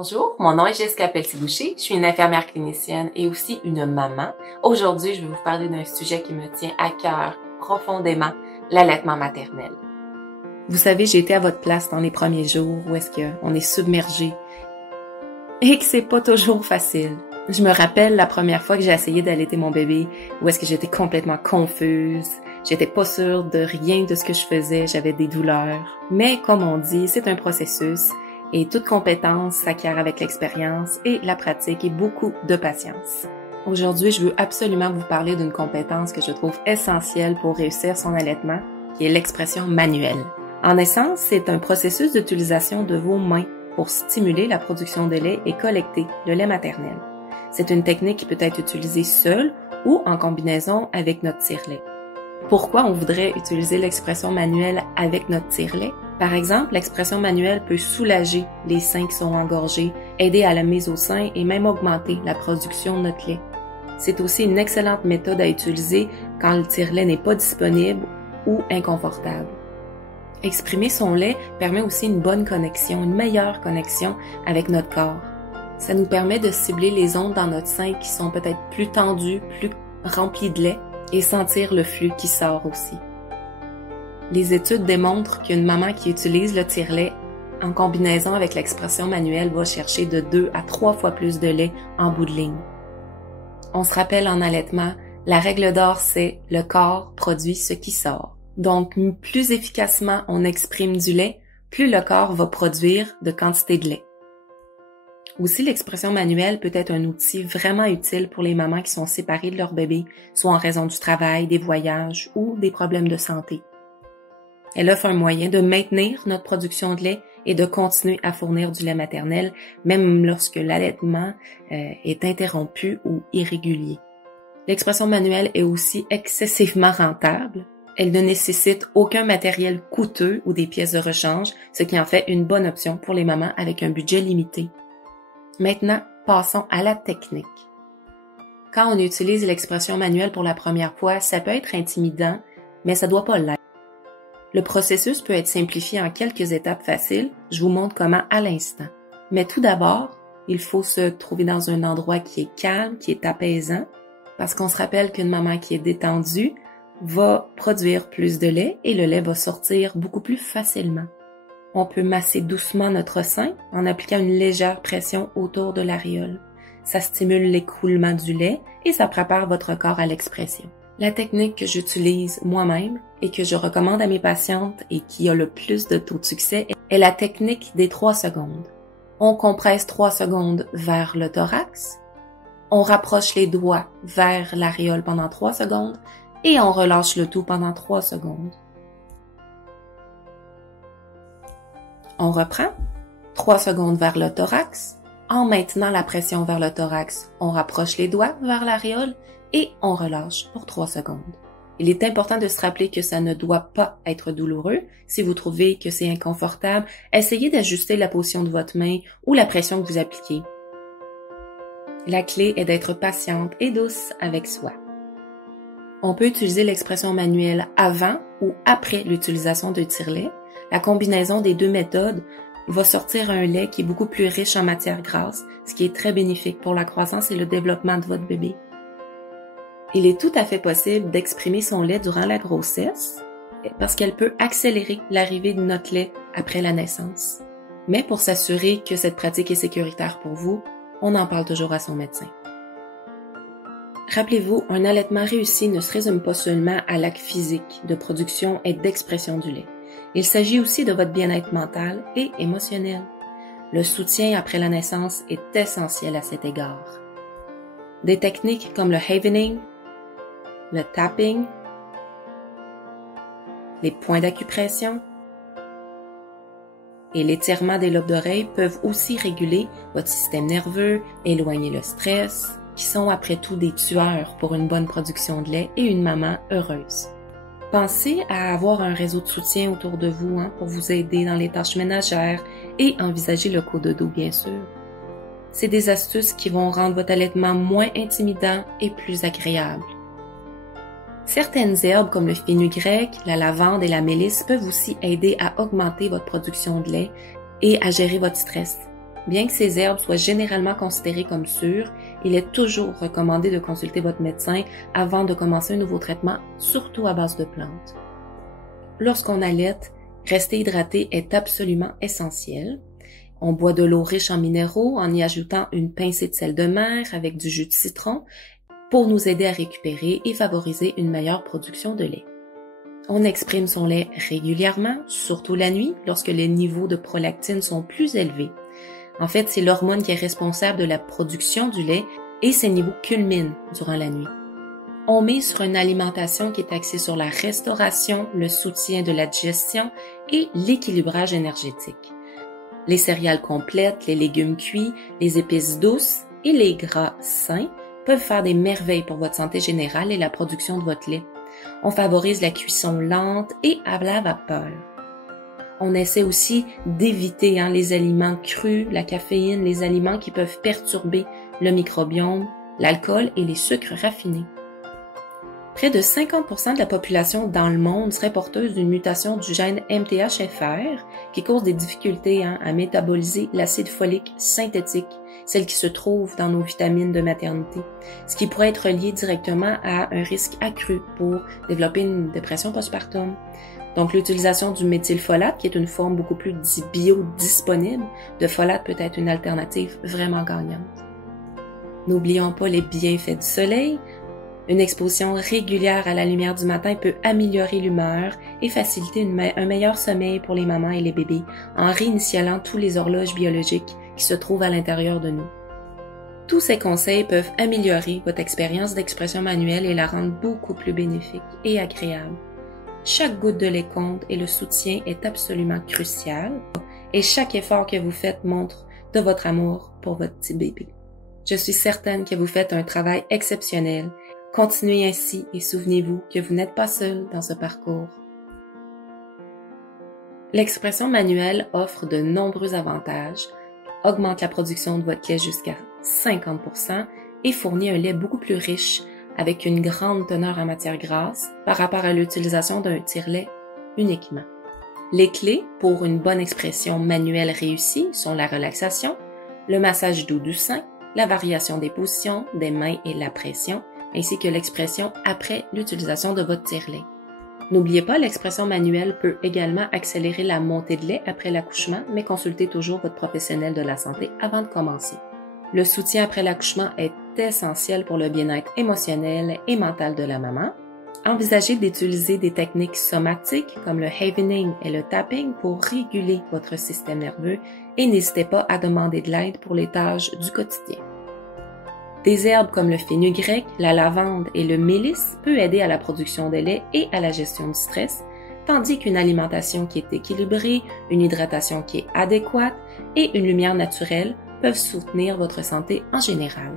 Bonjour, mon nom est Jessica Pelletier-Boucher, je suis une infirmière clinicienne et aussi une maman. Aujourd'hui, je vais vous parler d'un sujet qui me tient à cœur profondément, l'allaitement maternel. Vous savez, j'ai été à votre place dans les premiers jours où est-ce qu'on est submergé et que c'est pas toujours facile. Je me rappelle la première fois que j'ai essayé d'allaiter mon bébé, où est-ce que j'étais complètement confuse, j'étais pas sûre de rien de ce que je faisais, j'avais des douleurs. Mais comme on dit, c'est un processus. Et toute compétence s'acquiert avec l'expérience et la pratique et beaucoup de patience. Aujourd'hui, je veux absolument vous parler d'une compétence que je trouve essentielle pour réussir son allaitement, qui est l'expression manuelle. En essence, c'est un processus d'utilisation de vos mains pour stimuler la production de lait et collecter le lait maternel. C'est une technique qui peut être utilisée seule ou en combinaison avec notre tire-lait. Pourquoi on voudrait utiliser l'expression manuelle avec notre tire-lait? Par exemple, l'expression manuelle peut soulager les seins qui sont engorgés, aider à la mise au sein et même augmenter la production de notre lait. C'est aussi une excellente méthode à utiliser quand le tire-lait n'est pas disponible ou inconfortable. Exprimer son lait permet aussi une bonne connexion, une meilleure connexion avec notre corps. Ça nous permet de cibler les ondes dans notre sein qui sont peut-être plus tendues, plus remplies de lait et sentir le flux qui sort aussi. Les études démontrent qu'une maman qui utilise le tire-lait en combinaison avec l'expression manuelle va chercher de 2 à 3 fois plus de lait en bout de ligne. On se rappelle en allaitement, la règle d'or c'est le corps produit ce qui sort. Donc, plus efficacement on exprime du lait, plus le corps va produire de quantité de lait. Aussi, l'expression manuelle peut être un outil vraiment utile pour les mamans qui sont séparées de leur bébé, soit en raison du travail, des voyages ou des problèmes de santé. Elle offre un moyen de maintenir notre production de lait et de continuer à fournir du lait maternel, même lorsque l'allaitement est interrompu ou irrégulier. L'expression manuelle est aussi excessivement rentable. Elle ne nécessite aucun matériel coûteux ou des pièces de rechange, ce qui en fait une bonne option pour les mamans avec un budget limité. Maintenant, passons à la technique. Quand on utilise l'expression manuelle pour la première fois, ça peut être intimidant, mais ça doit pas l'être. Le processus peut être simplifié en quelques étapes faciles, je vous montre comment à l'instant. Mais tout d'abord, il faut se trouver dans un endroit qui est calme, qui est apaisant, parce qu'on se rappelle qu'une maman qui est détendue va produire plus de lait et le lait va sortir beaucoup plus facilement. On peut masser doucement notre sein en appliquant une légère pression autour de l'aréole. Ça stimule l'écoulement du lait et ça prépare votre corps à l'expression. La technique que j'utilise moi-même et que je recommande à mes patientes et qui a le plus de taux de succès est la technique des 3 secondes. On compresse 3 secondes vers le thorax, on rapproche les doigts vers l'aréole pendant 3 secondes et on relâche le tout pendant 3 secondes. On reprend 3 secondes vers le thorax. En maintenant la pression vers le thorax, on rapproche les doigts vers l'aréole et on relâche pour 3 secondes. Il est important de se rappeler que ça ne doit pas être douloureux. Si vous trouvez que c'est inconfortable, essayez d'ajuster la position de votre main ou la pression que vous appliquez. La clé est d'être patiente et douce avec soi. On peut utiliser l'expression manuelle avant ou après l'utilisation de tire-lait. La combinaison des deux méthodes va sortir un lait qui est beaucoup plus riche en matière grasse, ce qui est très bénéfique pour la croissance et le développement de votre bébé. Il est tout à fait possible d'exprimer son lait durant la grossesse parce qu'elle peut accélérer l'arrivée de notre lait après la naissance. Mais pour s'assurer que cette pratique est sécuritaire pour vous, on en parle toujours à son médecin. Rappelez-vous, un allaitement réussi ne se résume pas seulement à l'acte physique de production et d'expression du lait. Il s'agit aussi de votre bien-être mental et émotionnel. Le soutien après la naissance est essentiel à cet égard. Des techniques comme le havening, le tapping, les points d'acupression et l'étirement des lobes d'oreille peuvent aussi réguler votre système nerveux, éloigner le stress, qui sont après tout des tueurs pour une bonne production de lait et une maman heureuse. Pensez à avoir un réseau de soutien autour de vous pour vous aider dans les tâches ménagères et envisagez le cododo bien sûr. C'est des astuces qui vont rendre votre allaitement moins intimidant et plus agréable. Certaines herbes comme le fenugrec, la lavande et la mélisse peuvent aussi aider à augmenter votre production de lait et à gérer votre stress. Bien que ces herbes soient généralement considérées comme sûres, il est toujours recommandé de consulter votre médecin avant de commencer un nouveau traitement, surtout à base de plantes. Lorsqu'on allaite, rester hydraté est absolument essentiel. On boit de l'eau riche en minéraux en y ajoutant une pincée de sel de mer avec du jus de citron pour nous aider à récupérer et favoriser une meilleure production de lait. On exprime son lait régulièrement, surtout la nuit, lorsque les niveaux de prolactine sont plus élevés. En fait, c'est l'hormone qui est responsable de la production du lait et ces niveaux culminent durant la nuit. On mise sur une alimentation qui est axée sur la restauration, le soutien de la digestion et l'équilibrage énergétique. Les céréales complètes, les légumes cuits, les épices douces et les gras sains peuvent faire des merveilles pour votre santé générale et la production de votre lait. On favorise la cuisson lente et à la vapeur. On essaie aussi d'éviter les aliments crus, la caféine, les aliments qui peuvent perturber le microbiome, l'alcool et les sucres raffinés. Près de 50% de la population dans le monde serait porteuse d'une mutation du gène MTHFR qui cause des difficultés à métaboliser l'acide folique synthétique, celle qui se trouve dans nos vitamines de maternité, ce qui pourrait être lié directement à un risque accru pour développer une dépression postpartum. Donc l'utilisation du méthylfolate, qui est une forme beaucoup plus biodisponible de folate, peut être une alternative vraiment gagnante. N'oublions pas les bienfaits du soleil. Une exposition régulière à la lumière du matin peut améliorer l'humeur et faciliter un meilleur sommeil pour les mamans et les bébés en réinitialant tous les horloges biologiques qui se trouvent à l'intérieur de nous. Tous ces conseils peuvent améliorer votre expérience d'expression manuelle et la rendre beaucoup plus bénéfique et agréable. Chaque goutte de lait compte et le soutien est absolument crucial et chaque effort que vous faites montre de votre amour pour votre petit bébé. Je suis certaine que vous faites un travail exceptionnel. Continuez ainsi et souvenez-vous que vous n'êtes pas seul dans ce parcours. L'expression manuelle offre de nombreux avantages, augmente la production de votre lait jusqu'à 50% et fournit un lait beaucoup plus riche avec une grande teneur en matière grasse par rapport à l'utilisation d'un tire-lait uniquement. Les clés pour une bonne expression manuelle réussie sont la relaxation, le massage doux du sein, la variation des positions des mains et la pression, ainsi que l'expression après l'utilisation de votre tire-lait. N'oubliez pas, l'expression manuelle peut également accélérer la montée de lait après l'accouchement, mais consultez toujours votre professionnel de la santé avant de commencer. Le soutien après l'accouchement est essentiel pour le bien-être émotionnel et mental de la maman. Envisagez d'utiliser des techniques somatiques comme le havening et le tapping pour réguler votre système nerveux et n'hésitez pas à demander de l'aide pour les tâches du quotidien. Des herbes comme le fenugrec, la lavande et le mélisse peuvent aider à la production de lait et à la gestion du stress, tandis qu'une alimentation qui est équilibrée, une hydratation qui est adéquate et une lumière naturelle peuvent soutenir votre santé en général.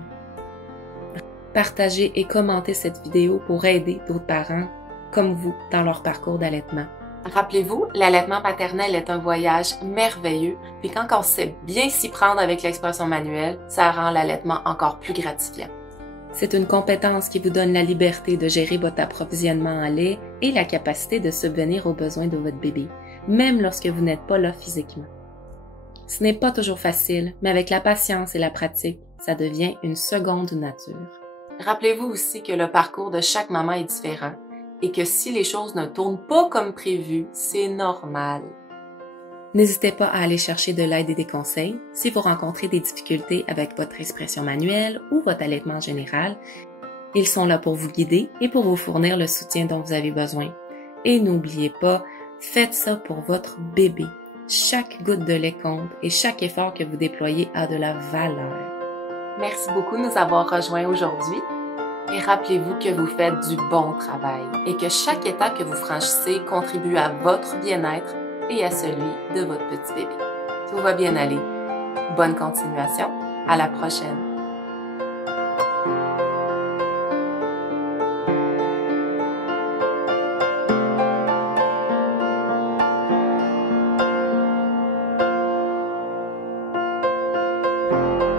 Partagez et commentez cette vidéo pour aider d'autres parents comme vous dans leur parcours d'allaitement. Rappelez-vous, l'allaitement paternel est un voyage merveilleux, puis quand on sait bien s'y prendre avec l'expression manuelle, ça rend l'allaitement encore plus gratifiant. C'est une compétence qui vous donne la liberté de gérer votre approvisionnement en lait et la capacité de subvenir aux besoins de votre bébé, même lorsque vous n'êtes pas là physiquement. Ce n'est pas toujours facile, mais avec la patience et la pratique, ça devient une seconde nature. Rappelez-vous aussi que le parcours de chaque maman est différent et que si les choses ne tournent pas comme prévu, c'est normal. N'hésitez pas à aller chercher de l'aide et des conseils si vous rencontrez des difficultés avec votre expression manuelle ou votre allaitement en général. Ils sont là pour vous guider et pour vous fournir le soutien dont vous avez besoin. Et n'oubliez pas, faites ça pour votre bébé. Chaque goutte de lait compte et chaque effort que vous déployez a de la valeur. Merci beaucoup de nous avoir rejoints aujourd'hui. Et rappelez-vous que vous faites du bon travail et que chaque étape que vous franchissez contribue à votre bien-être et à celui de votre petit bébé. Tout va bien aller. Bonne continuation. À la prochaine.